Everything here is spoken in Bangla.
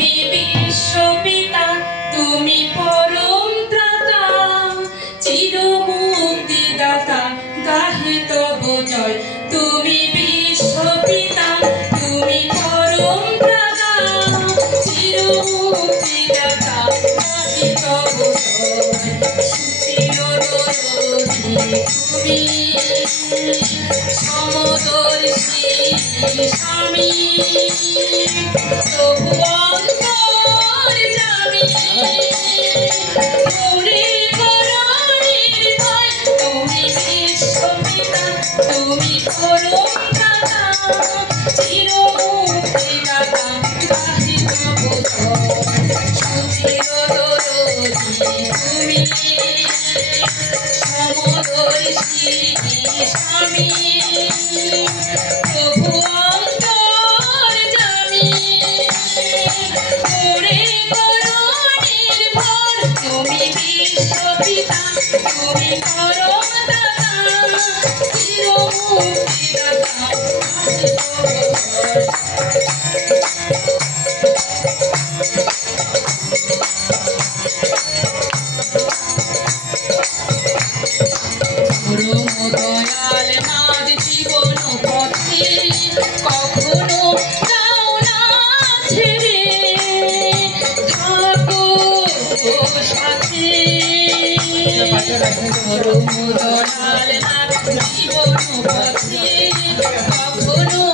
তুমি বিশ্বপিতা, তুমি পরম ত্রাতা, চির মুক্তিদাতা, গাহে তব জয়। তুমি বিশ্বপিতা, তুমি পরম ত্রাতা, চির মুক্তিদাতা, গাহে তব জয়। সুচির দরদী তুমি, সমদর্শী স্বামী, প্রভু অন্তর্যামী, মোরে করো নির্ভয়। তুমি বিশ্বপিতা, তুমি পরম ত্রাতা, চির মুক্তিদাতা, গাহে তব জয়। সুচির দরদী তুমি, সমদর্শী স্বামী, প্রভু অন্তর্যামী, মোরে করো নির্ভর। তুমি বিশ্বপিতা, তুমি পরম ত্রাতা, চির মুক্তিদাতা, গাহে তব জয়। পরম দয়াল নাথ জীবন পথে, কখনো যাও না ছেড়ে, থাকো সাথে। পরম দয়াল নাথ জীবন পথে, কখনো